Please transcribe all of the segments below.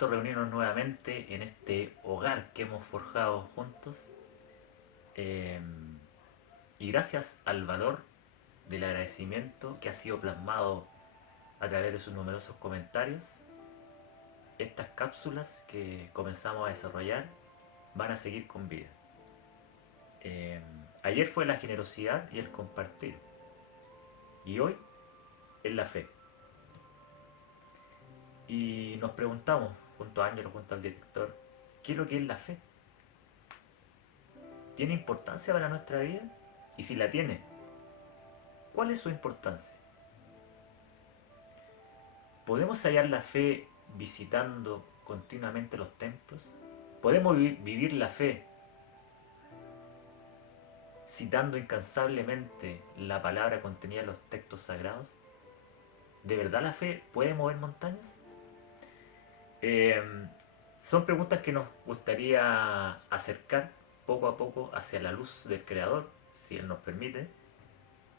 gusto reunirnos nuevamente en este hogar que hemos forjado juntos. eh, y gracias al valor del agradecimiento que ha sido plasmado a través de sus numerosos comentarios, estas cápsulas que comenzamos a desarrollar van a seguir con vida. Eh, Ayer fue la generosidad y el compartir, y hoy es la fe. Y nos preguntamos, junto a Ángelo, junto al director, ¿qué es lo que es la fe? ¿Tiene importancia para nuestra vida? Y si la tiene, ¿cuál es su importancia? ¿Podemos hallar la fe visitando continuamente los templos? ¿Podemos vivir la fe citando incansablemente la palabra contenida en los textos sagrados? ¿De verdad la fe puede mover montañas? Eh, Son preguntas que nos gustaría acercar poco a poco hacia la luz del Creador, si Él nos permite,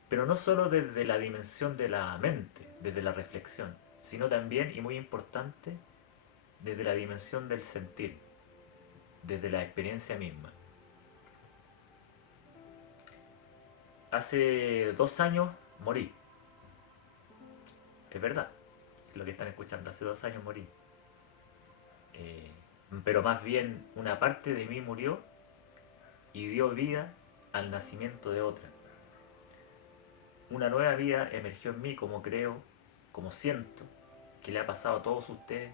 pero no solo desde la dimensión de la mente, desde la reflexión, sino también, y muy importante, desde la dimensión del sentir, desde la experiencia misma. Hace 2 años morí, es verdad, es lo que están escuchando, hace 2 años morí. Eh, pero más bien una parte de mí murió y dio vida al nacimiento de otra. Una nueva vida emergió en mí, como creo, como siento, que le ha pasado a todos ustedes,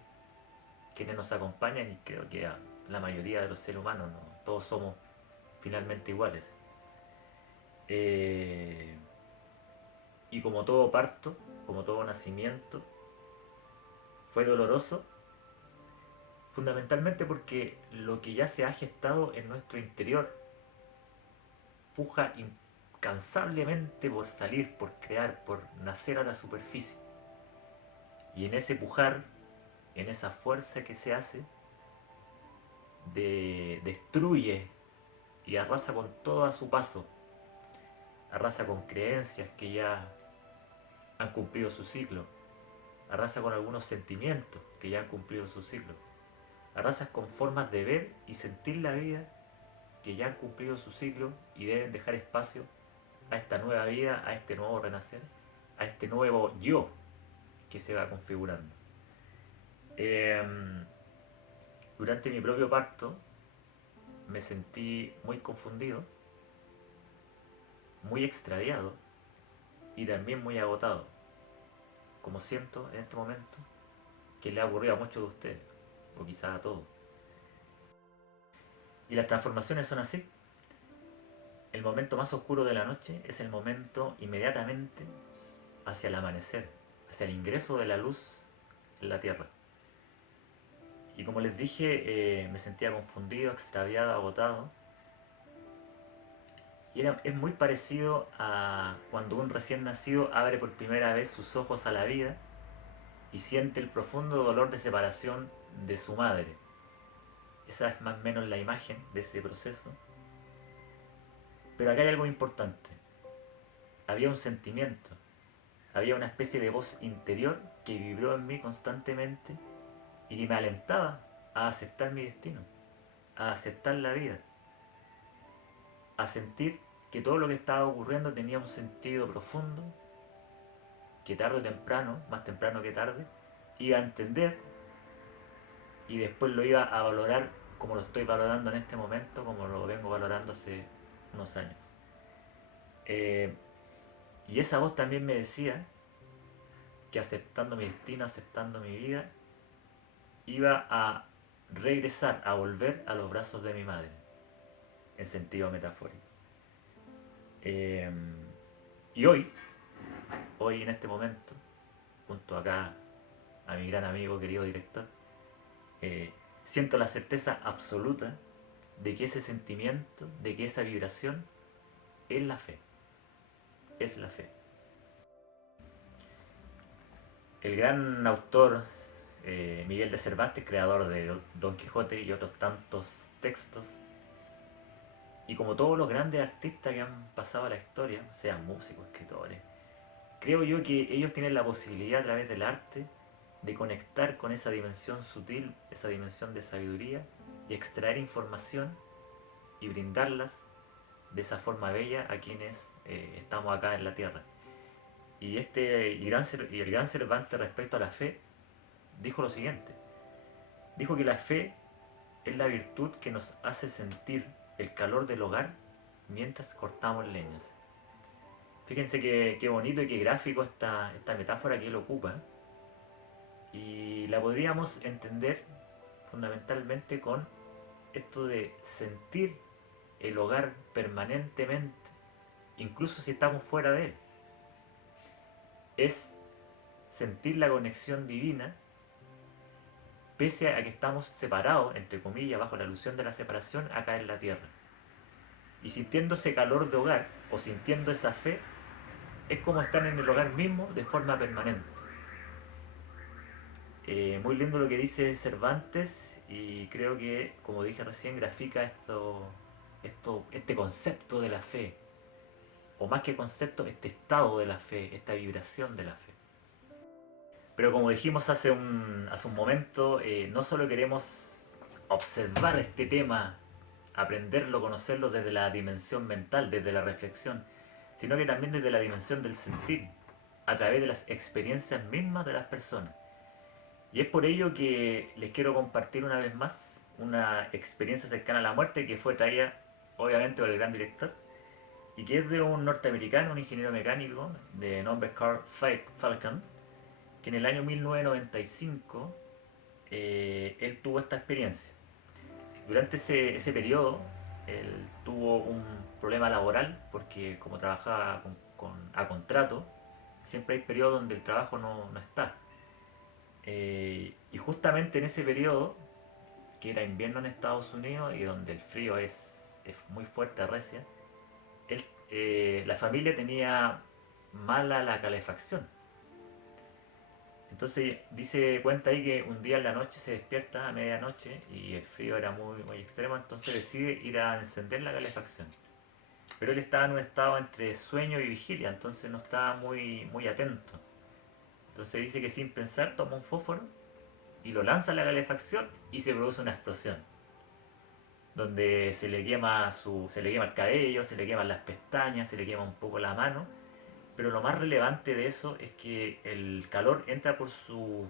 quienes nos acompañan, y creo que a la mayoría de los seres humanos, ¿no? Todos somos finalmente iguales. Eh, y como todo parto, como todo nacimiento, fue doloroso, fundamentalmente porque lo que ya se ha gestado en nuestro interior puja incansablemente por salir, por crear, por nacer a la superficie. Y en ese pujar, en esa fuerza que se hace, destruye y arrasa con todo a su paso. Arrasa con creencias que ya han cumplido su ciclo. Arrasa con algunos sentimientos que ya han cumplido su ciclo. Arrasa con formas de ver y sentir la vida que ya han cumplido su ciclo y deben dejar espacio a esta nueva vida, a este nuevo renacer, a este nuevo yo que se va configurando. Eh, Durante mi propio parto me sentí muy confundido, muy extraviado y también muy agotado, como siento en este momento que le ha ocurrido a muchos de ustedes, o quizás a todos. Y las transformaciones son así. El momento más oscuro de la noche es el momento inmediatamente hacia el amanecer, hacia el ingreso de la luz en la tierra. Y como les dije, me sentía confundido, extraviado, agotado. Y es muy parecido a cuando un recién nacido abre por primera vez sus ojos a la vida y siente el profundo dolor de separación de su madre. Esa es más o menos la imagen de ese proceso. Pero acá hay algo importante. Había un sentimiento, había una especie de voz interior que vibró en mí constantemente y que me alentaba a aceptar mi destino, a aceptar la vida, a sentir que todo lo que estaba ocurriendo tenía un sentido profundo, que tarde o temprano, más temprano que tarde, iba a entender y después lo iba a valorar como lo estoy valorando en este momento, como lo vengo valorando hace unos años. Eh, y esa voz también me decía que aceptando mi destino, aceptando mi vida, iba a regresar, a volver a los brazos de mi madre, en sentido metafórico. Eh, y hoy en este momento, junto acá a mi gran amigo, querido director, eh, siento la certeza absoluta de que ese sentimiento, de que esa vibración es la fe, es la fe. El gran autor Miguel de Cervantes, creador de Don Quijote y otros tantos textos, y como todos los grandes artistas que han pasado a la historia, sean músicos, escritores, creo yo que ellos tienen la posibilidad a través del arte de conectar con esa dimensión sutil, esa dimensión de sabiduría, y extraer información y brindarlas de esa forma bella a quienes estamos acá en la tierra. Y el gran Cervantes, respecto a la fe, dijo lo siguiente: dijo que la fe es la virtud que nos hace sentir el calor del hogar mientras cortamos leñas. Fíjense qué bonito y qué gráfico esta metáfora que él ocupa, y la podríamos entender fundamentalmente con esto de sentir el hogar permanentemente, incluso si estamos fuera de él. Es sentir la conexión divina pese a que estamos separados, entre comillas, bajo la ilusión de la separación acá en la tierra. Y sintiendo ese calor de hogar, o sintiendo esa fe, es como estar en el hogar mismo de forma permanente. Muy lindo lo que dice Cervantes, y creo que, como dije recién, grafica este concepto de la fe, o más que concepto, este estado de la fe, esta vibración de la fe. Pero como dijimos hace un momento, no solo queremos observar este tema, aprenderlo, conocerlo desde la dimensión mental, desde la reflexión, sino que también desde la dimensión del sentir, a través de las experiencias mismas de las personas. Y es por ello que les quiero compartir una vez más una experiencia cercana a la muerte que fue traída obviamente por el gran director, y que es de un norteamericano, un ingeniero mecánico de nombre Carl Falcon, que en el año 1995 él tuvo esta experiencia. Durante ese periodo, él tuvo un problema laboral porque como trabajaba a contrato, siempre hay periodos donde el trabajo no está. Y justamente en ese periodo, que era invierno en Estados Unidos y donde el frío es muy fuerte, recia, la familia tenía mala la calefacción. Entonces cuenta ahí que un día en la noche se despierta a medianoche y el frío era muy extremo, entonces decide ir a encender la calefacción. Pero él estaba en un estado entre sueño y vigilia, entonces no estaba muy atento. Entonces dice que sin pensar toma un fósforo y lo lanza a la calefacción y se produce una explosión. Donde se le quema el cabello, se le queman las pestañas, se le quema un poco la mano. Pero lo más relevante de eso es que el calor entra por su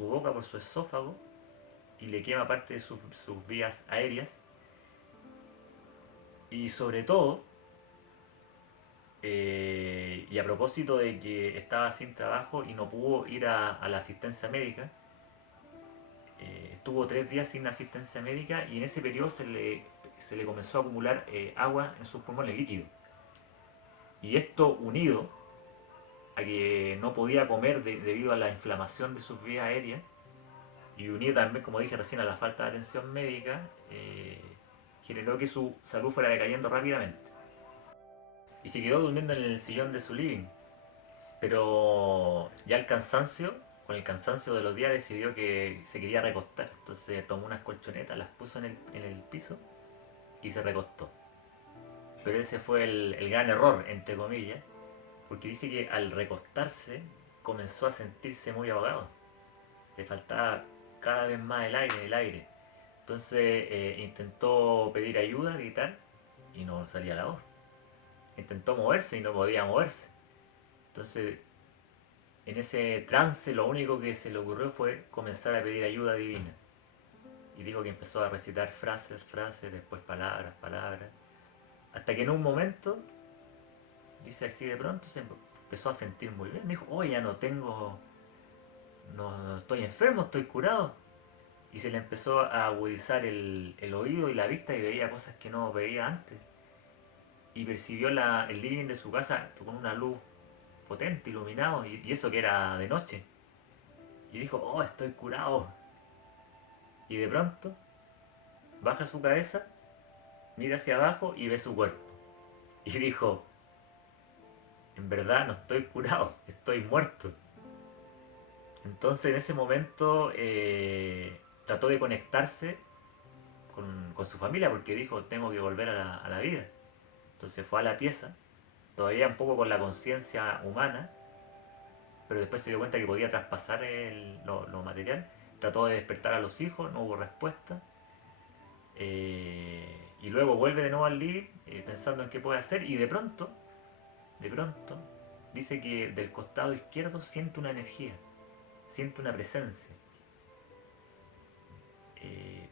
boca, por su esófago, y le quema parte de sus vías aéreas. Y sobre todo, y a propósito de que estaba sin trabajo y no pudo ir a la asistencia médica, estuvo 3 días sin asistencia médica, y en ese periodo se le comenzó a acumular agua en sus pulmones, líquido. Y esto unido a que no podía comer debido a la inflamación de sus vías aéreas, y unido también, como dije recién, a la falta de atención médica, generó que su salud fuera decayendo rápidamente. Y se quedó durmiendo en el sillón de su living. Pero ya con el cansancio de los días, decidió que se quería recostar. Entonces tomó unas colchonetas, las puso en el piso y se recostó. Pero ese fue el gran error, entre comillas, porque dice que al recostarse comenzó a sentirse muy ahogado. Le faltaba cada vez más el aire. Entonces intentó pedir ayuda, gritar, y no salía la voz. Intentó moverse y no podía moverse. Entonces, en ese trance, lo único que se le ocurrió fue comenzar a pedir ayuda divina. Y dijo que empezó a recitar frases, después palabras. Hasta que en un momento, dice así, de pronto se empezó a sentir muy bien. Dijo: "Oh, ya no estoy enfermo, estoy curado". Y se le empezó a agudizar el oído y la vista, y veía cosas que no veía antes. Y percibió el living de su casa con una luz potente, iluminado, y eso que era de noche. Y dijo: "Oh, estoy curado". Y de pronto baja su cabeza, mira hacia abajo y ve su cuerpo. Y dijo: "En verdad no estoy curado, estoy muerto". Entonces en ese momento trató de conectarse con su familia, porque dijo: "Tengo que volver a la vida". Entonces fue a la pieza, todavía un poco con la conciencia humana, pero después se dio cuenta que podía traspasar lo material. Trató de despertar a los hijos, no hubo respuesta. Y luego vuelve de nuevo al living pensando en qué puede hacer y de pronto, dice que del costado izquierdo siente una energía, siente una presencia.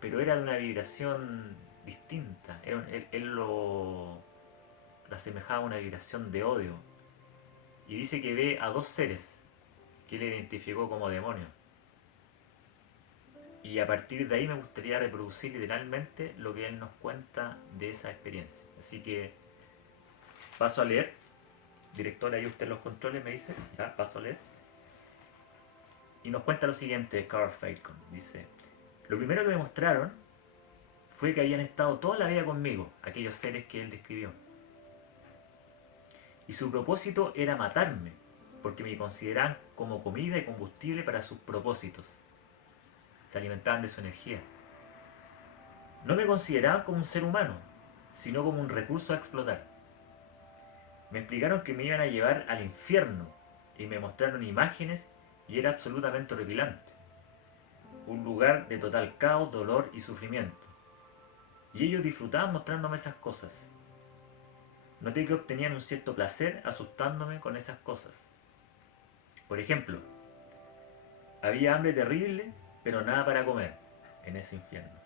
Pero era de una vibración distinta. Él lo asemejaba a una vibración de odio. Y dice que ve a dos seres que él identificó como demonios. Y a partir de ahí me gustaría reproducir literalmente lo que él nos cuenta de esa experiencia. Así que paso a leer. Director, ahí usted los controles me dice. Ya, paso a leer. Y nos cuenta lo siguiente Carl Falcon. Dice: lo primero que me mostraron fue que habían estado toda la vida conmigo, aquellos seres que él describió. Y su propósito era matarme, porque me consideraban como comida y combustible para sus propósitos. Se alimentaban de su energía. No me consideraban como un ser humano, sino como un recurso a explotar. Me explicaron que me iban a llevar al infierno y me mostraron imágenes y era absolutamente horripilante. Un lugar de total caos, dolor y sufrimiento. Y ellos disfrutaban mostrándome esas cosas. Noté que obtenían un cierto placer asustándome con esas cosas. Por ejemplo, había hambre terrible, pero nada para comer en ese infierno.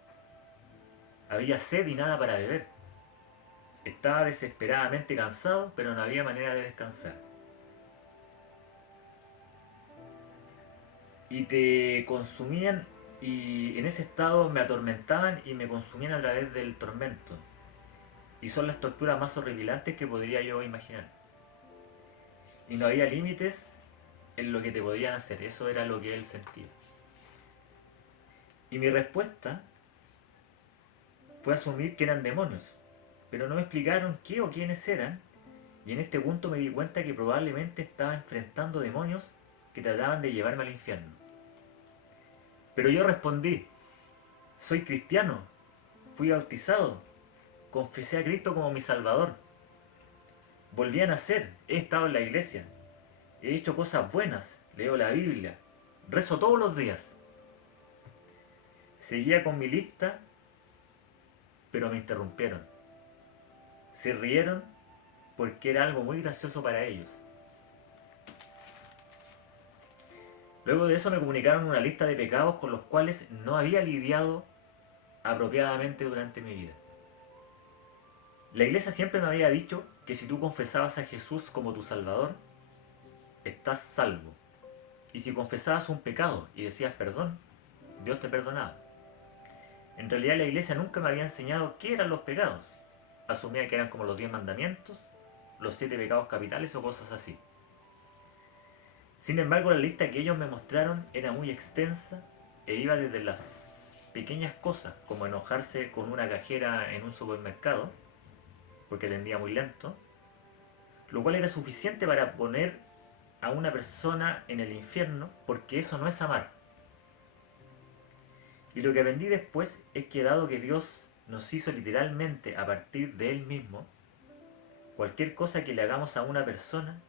Había sed y nada para beber. Estaba desesperadamente cansado, pero no había manera de descansar. Y te consumían, y en ese estado me atormentaban y me consumían a través del tormento. Y son las torturas más horripilantes que podría yo imaginar. Y no había límites en lo que te podían hacer, eso era lo que él sentía. Y mi respuesta fue asumir que eran demonios, pero no me explicaron qué o quiénes eran, y en este punto me di cuenta que probablemente estaba enfrentando demonios que trataban de llevarme al infierno. Pero yo respondí: soy cristiano, fui bautizado, confesé a Cristo como mi Salvador, volví a nacer, he estado en la iglesia, he hecho cosas buenas, leo la Biblia, rezo todos los días. Seguía con mi lista, pero me interrumpieron. Se rieron porque era algo muy gracioso para ellos. Luego de eso me comunicaron una lista de pecados con los cuales no había lidiado apropiadamente durante mi vida. La iglesia siempre me había dicho que si tú confesabas a Jesús como tu Salvador, estás salvo. Y si confesabas un pecado y decías perdón, Dios te perdonaba. En realidad la iglesia nunca me había enseñado qué eran los pecados. Asumía que eran como los 10 mandamientos, los 7 pecados capitales o cosas así. Sin embargo, la lista que ellos me mostraron era muy extensa e iba desde las pequeñas cosas, como enojarse con una cajera en un supermercado, porque atendía muy lento, lo cual era suficiente para poner a una persona en el infierno, porque eso no es amar. Y lo que aprendí después es que dado que Dios nos hizo literalmente a partir de Él mismo, cualquier cosa que le hagamos a una persona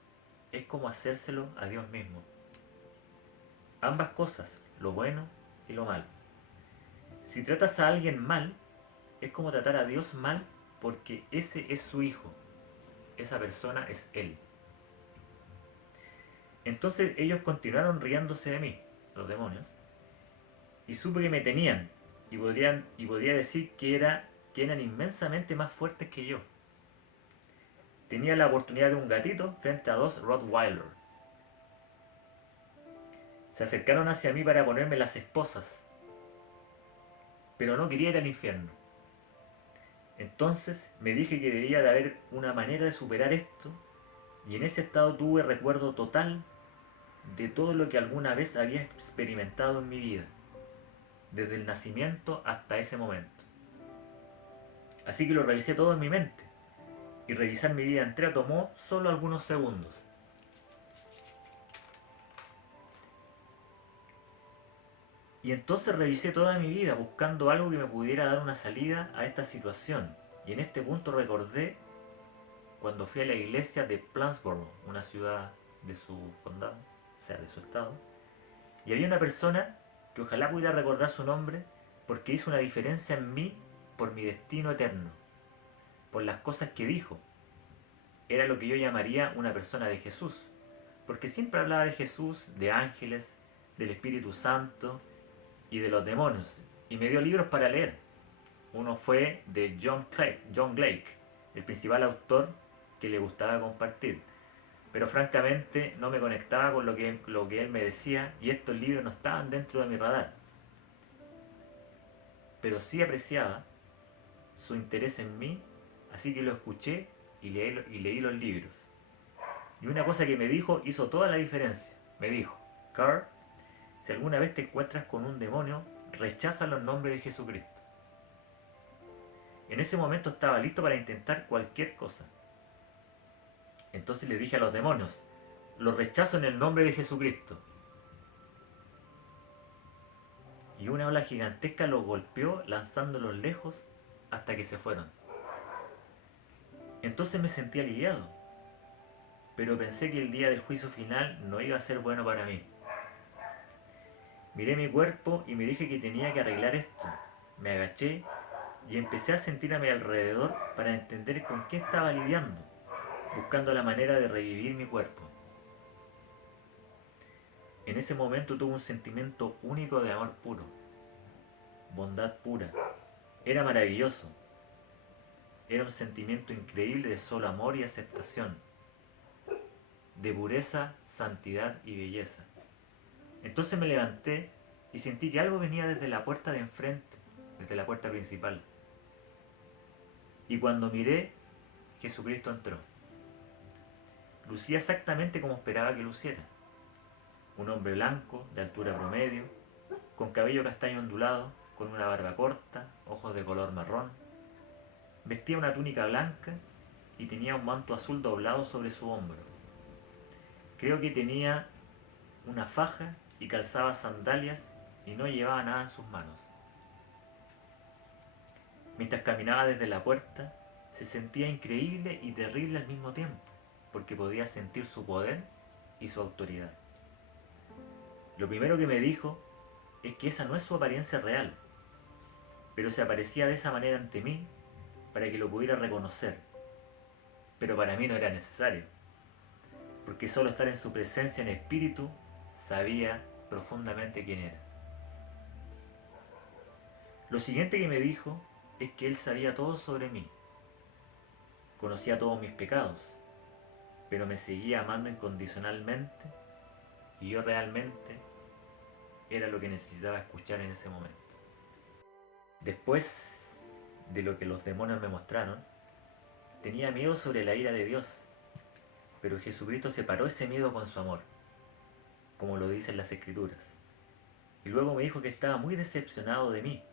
es como hacérselo a Dios mismo. Ambas cosas, lo bueno y lo malo. Si tratas a alguien mal, es como tratar a Dios mal porque ese es su hijo. Esa persona es Él. Entonces ellos continuaron riéndose de mí, los demonios, y supe que me tenían, y podría decir que eran inmensamente más fuertes que yo. Tenía la oportunidad de un gatito frente a 2 Rottweiler. Se acercaron hacia mí para ponerme las esposas, pero no quería ir al infierno. Entonces me dije que debía de haber una manera de superar esto, y en ese estado tuve recuerdo total de todo lo que alguna vez había experimentado en mi vida, desde el nacimiento hasta ese momento. Así que lo revisé todo en mi mente, y revisar mi vida entera tomó solo algunos segundos. Y entonces revisé toda mi vida buscando algo que me pudiera dar una salida a esta situación. Y en este punto recordé cuando fui a la iglesia de Plattsburgh, una ciudad de su condado, o sea, de su estado. Y había una persona que ojalá pudiera recordar su nombre porque hizo una diferencia en mí por mi destino eterno, por las cosas que dijo. Era lo que yo llamaría una persona de Jesús, porque siempre hablaba de Jesús, de ángeles, del Espíritu Santo y de los demonios. Y me dio libros para leer. Uno fue de John Blake, el principal autor que le gustaba compartir. Pero francamente no me conectaba con lo que él me decía y estos libros no estaban dentro de mi radar. Pero sí apreciaba su interés en mí, así que lo escuché y leí los libros. Y una cosa que me dijo hizo toda la diferencia. Me dijo: Carl, si alguna vez te encuentras con un demonio, rechaza los nombres de Jesucristo. En ese momento estaba listo para intentar cualquier cosa. Entonces le dije a los demonios: los rechazo en el nombre de Jesucristo. Y una ola gigantesca los golpeó lanzándolos lejos hasta que se fueron. Entonces me sentí aliviado, pero pensé que el día del juicio final no iba a ser bueno para mí. Miré mi cuerpo y me dije que tenía que arreglar esto. Me agaché y empecé a sentir a mi alrededor para entender con qué estaba lidiando, buscando la manera de revivir mi cuerpo. En ese momento tuve un sentimiento único de amor puro, bondad pura. Era maravilloso. Era un sentimiento increíble de solo amor y aceptación, de pureza, santidad y belleza. Entonces me levanté y sentí que algo venía desde la puerta de enfrente, desde la puerta principal. Y cuando miré, Jesucristo entró. Lucía exactamente como esperaba que luciera. Un hombre blanco, de altura promedio, con cabello castaño ondulado, con una barba corta, ojos de color marrón. Vestía una túnica blanca y tenía un manto azul doblado sobre su hombro. Creo que tenía una faja y calzaba sandalias y no llevaba nada en sus manos. Mientras caminaba desde la puerta, se sentía increíble y terrible al mismo tiempo, porque podía sentir su poder y su autoridad. Lo primero que me dijo es que esa no es su apariencia real, pero se aparecía de esa manera ante mí para que lo pudiera reconocer. Pero para mí no era necesario, porque solo estar en su presencia en espíritu sabía profundamente quién era. Lo siguiente que me dijo es que él sabía todo sobre mí, conocía todos mis pecados, pero me seguía amando incondicionalmente y yo realmente era lo que necesitaba escuchar en ese momento. Después de lo que los demonios me mostraron, tenía miedo sobre la ira de Dios, pero Jesucristo separó ese miedo con su amor, como lo dicen las Escrituras. Y luego me dijo que estaba muy decepcionado de mí,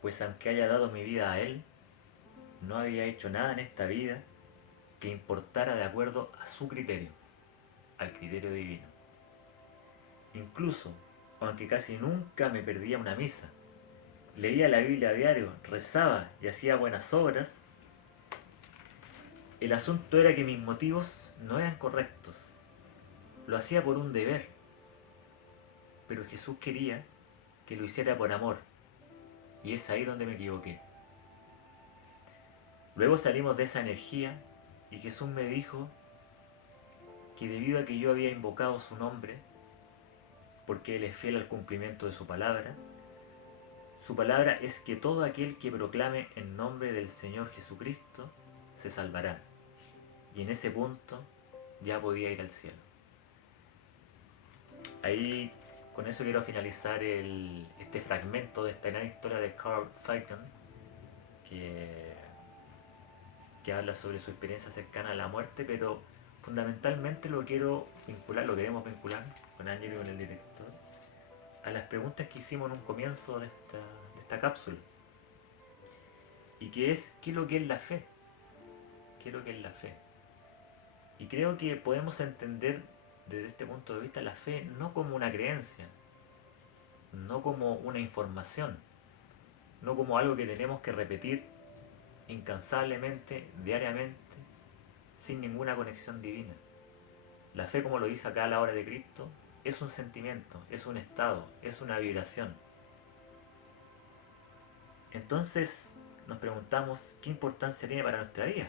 pues aunque haya dado mi vida a Él, no había hecho nada en esta vida que importara de acuerdo a su criterio, al criterio divino. Incluso, aunque casi nunca me perdía una misa, leía la Biblia a diario, rezaba y hacía buenas obras, el asunto era que mis motivos no eran correctos. Lo hacía por un deber, pero Jesús quería que lo hiciera por amor, y es ahí donde me equivoqué. Luego salimos de esa energía y Jesús me dijo que debido a que yo había invocado su nombre, porque Él es fiel al cumplimiento de su palabra es que todo aquel que proclame en nombre del Señor Jesucristo se salvará. Y en ese punto ya podía ir al cielo. Ahí, con eso quiero finalizar este fragmento de esta gran historia de Carl Falcon, que habla sobre su experiencia cercana a la muerte, pero fundamentalmente lo queremos vincular con Ángel y con el director, a las preguntas que hicimos en un comienzo de esta cápsula. Y que es, ¿qué es lo que es la fe? ¿Qué es lo que es la fe? Y creo que podemos entender desde este punto de vista la fe no como una creencia, no como una información, no como algo que tenemos que repetir incansablemente, diariamente, sin ninguna conexión divina. La fe, como lo dice acá la obra de Cristo, es un sentimiento, es un estado, es una vibración. Entonces nos preguntamos qué importancia tiene para nuestra vida,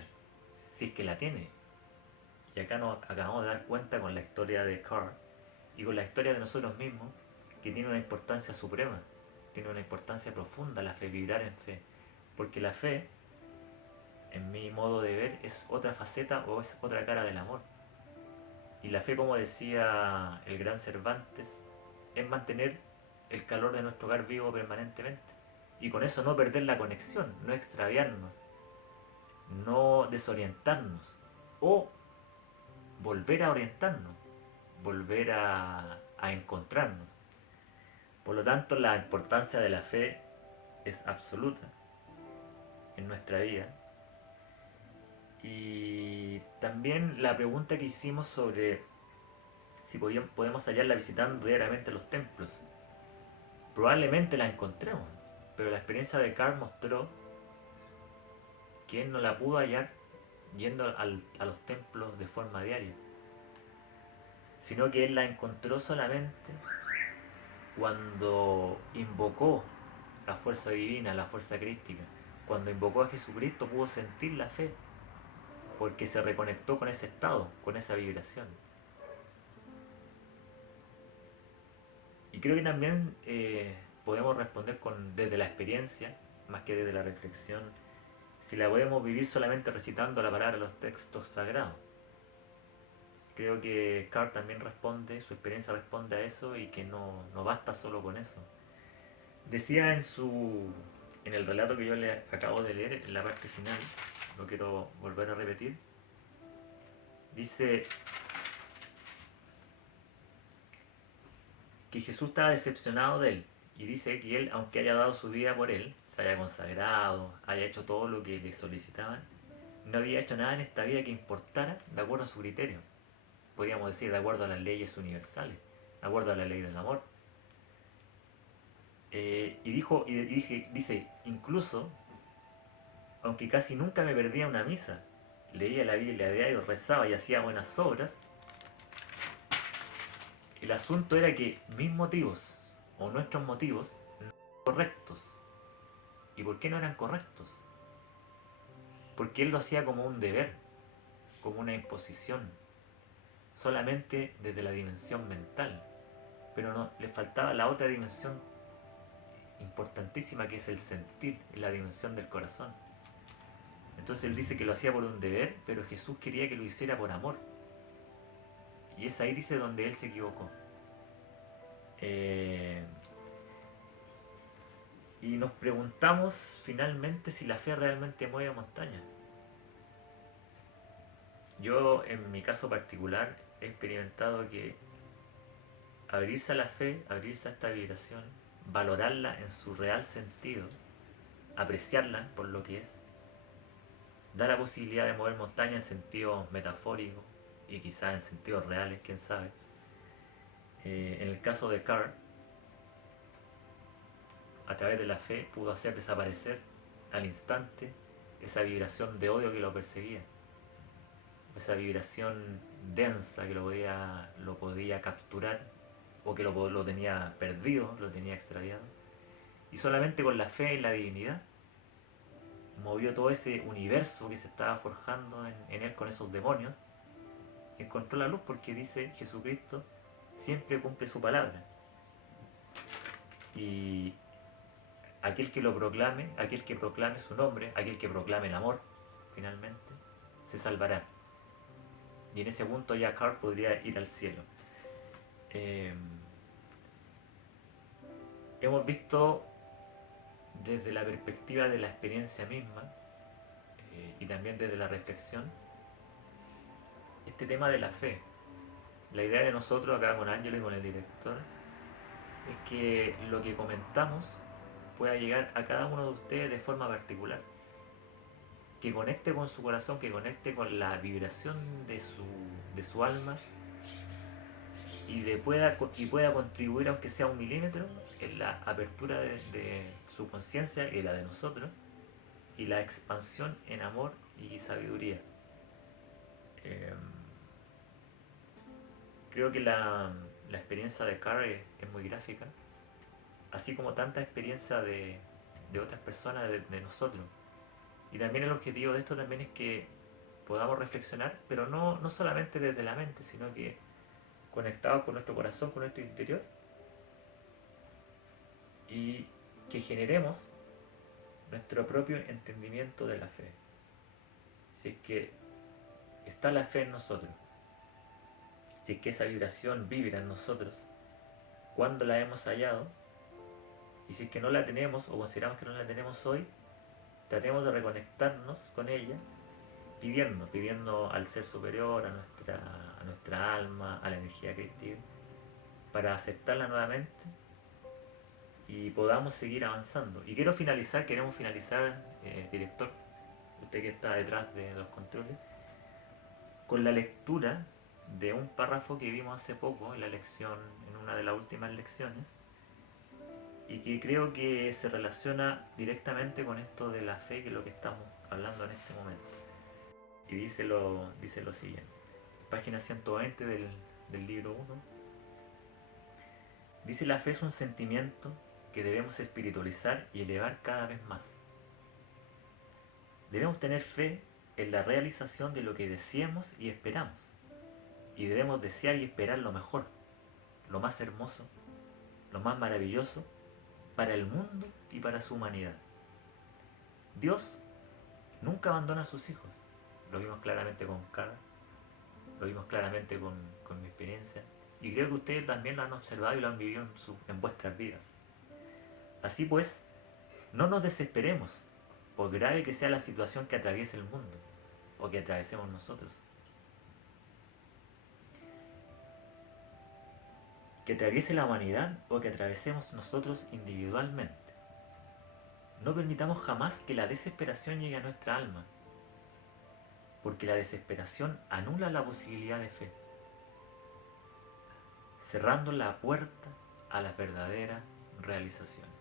si es que la tiene. Y acá nos acabamos de dar cuenta con la historia de Carl y con la historia de nosotros mismos, que tiene una importancia suprema, tiene una importancia profunda la fe, vibrar en fe. Porque la fe, en mi modo de ver, es otra faceta o es otra cara del amor. Y la fe, como decía el gran Cervantes, es mantener el calor de nuestro hogar vivo permanentemente. Y con eso no perder la conexión, no extraviarnos, no desorientarnos. O volver a orientarnos, volver a encontrarnos. Por lo tanto, la importancia de la fe es absoluta en nuestra vida. Y también la pregunta que hicimos sobre si podemos hallarla visitando diariamente los templos. Probablemente la encontremos, pero la experiencia de Carl mostró que él no la pudo hallar yendo a los templos de forma diaria, sino que él la encontró solamente cuando invocó la fuerza divina, la fuerza crística. Cuando invocó a Jesucristo pudo sentir la fe, porque se reconectó con ese estado, con esa vibración. Y creo que también podemos responder desde la experiencia, más que desde la reflexión, si la podemos vivir solamente recitando la palabra de los textos sagrados. Creo que Carl también responde, su experiencia responde a eso y que no basta solo con eso. Decía en el relato que yo le acabo de leer, en la parte final, lo quiero volver a repetir, dice que Jesús estaba decepcionado de él y dice que él, aunque haya dado su vida por él, se haya consagrado, haya hecho todo lo que le solicitaban, no había hecho nada en esta vida que importara de acuerdo a su criterio. Podríamos decir de acuerdo a las leyes universales, de acuerdo a la ley del amor. Dice, incluso, aunque casi nunca me perdía una misa, leía la Biblia a diario, rezaba y hacía buenas obras, el asunto era que mis motivos, o nuestros motivos, no eran correctos. ¿Y por qué no eran correctos? Porque él lo hacía como un deber, como una imposición, solamente desde la dimensión mental. Pero no, le faltaba la otra dimensión importantísima, que es el sentir, la dimensión del corazón. Entonces él dice que lo hacía por un deber, pero Jesús quería que lo hiciera por amor. Y es ahí, dice, donde él se equivocó. Y nos preguntamos finalmente si la fe realmente mueve montañas. Yo, en mi caso particular, he experimentado que abrirse a la fe, abrirse a esta vibración, valorarla en su real sentido, apreciarla por lo que es, da la posibilidad de mover montañas en sentido metafórico y quizás en sentidos reales, quién sabe. En el caso de Carl, a través de la fe pudo hacer desaparecer al instante esa vibración de odio que lo perseguía, esa vibración densa que lo podía capturar, o que lo tenía perdido, lo tenía extraviado. Y solamente con la fe en la divinidad movió todo ese universo que se estaba forjando en él con esos demonios. Encontró la luz, porque dice Jesucristo siempre cumple su palabra. Y aquel que lo proclame, aquel que proclame su nombre, aquel que proclame el amor, finalmente, se salvará. Y en ese punto ya Carl podría ir al cielo. Hemos visto desde la perspectiva de la experiencia misma, y también desde la reflexión, este tema de la fe. La idea de nosotros acá con Ángelo y con el director es que lo que comentamos pueda llegar a cada uno de ustedes de forma particular, que conecte con su corazón, que conecte con la vibración de su alma, y pueda contribuir, aunque sea 1 milímetro, en la apertura de su conciencia y la de nosotros, y la expansión en amor y sabiduría. Creo que la experiencia de Carr es muy gráfica, así como tanta experiencia de otras personas, de nosotros. Y también el objetivo de esto también es que podamos reflexionar, pero no solamente desde la mente, sino que conectados con nuestro corazón, con nuestro interior, y que generemos nuestro propio entendimiento de la fe. Si es que está la fe en nosotros, si es que esa vibración vibra en nosotros, cuando la hemos hallado, y si es que no la tenemos o consideramos que no la tenemos hoy, tratemos de reconectarnos con ella, pidiendo al ser superior, a nuestra alma, a la energía crística, para aceptarla nuevamente y podamos seguir avanzando. Y queremos finalizar, director, usted que está detrás de los controles, con la lectura de un párrafo que vimos hace poco en la lección, en una de las últimas lecciones, y que creo que se relaciona directamente con esto de la fe, que es lo que estamos hablando en este momento. Y dice lo siguiente, página 120 del libro 1. Dice: la fe es un sentimiento que debemos espiritualizar y elevar cada vez más. Debemos tener fe en la realización de lo que deseemos y esperamos. Y debemos desear y esperar lo mejor, lo más hermoso, lo más maravilloso para el mundo y para su humanidad. Dios nunca abandona a sus hijos. Lo vimos claramente con Carl, lo vimos claramente con mi experiencia, y creo que ustedes también lo han observado y lo han vivido en vuestras vidas. Así pues, no nos desesperemos, por grave que sea la situación que atraviese el mundo o que atravesemos nosotros. Que atraviese la humanidad o que atravesemos nosotros individualmente. No permitamos jamás que la desesperación llegue a nuestra alma, porque la desesperación anula la posibilidad de fe, cerrando la puerta a las verdaderas realizaciones.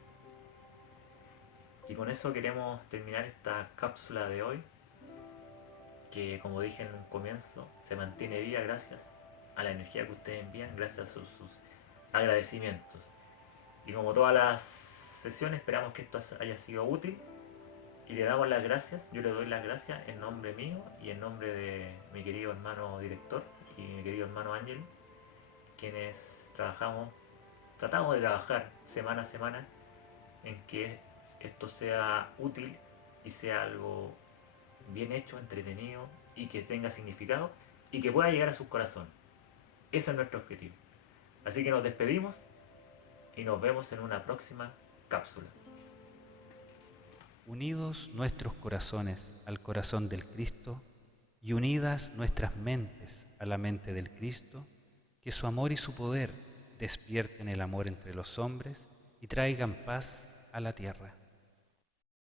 Y con eso queremos terminar esta cápsula de hoy, que como dije en un comienzo, se mantiene viva gracias a la energía que ustedes envían, gracias a sus agradecimientos. Y como todas las sesiones, esperamos que esto haya sido útil y le damos las gracias. Yo le doy las gracias en nombre mío y en nombre de mi querido hermano director y mi querido hermano Ángel, quienes tratamos de trabajar semana a semana en que esto sea útil y sea algo bien hecho, entretenido y que tenga significado y que pueda llegar a sus corazones. Ese es nuestro objetivo. Así que nos despedimos y nos vemos en una próxima cápsula. Unidos nuestros corazones al corazón del Cristo y unidas nuestras mentes a la mente del Cristo, que su amor y su poder despierten el amor entre los hombres y traigan paz a la tierra.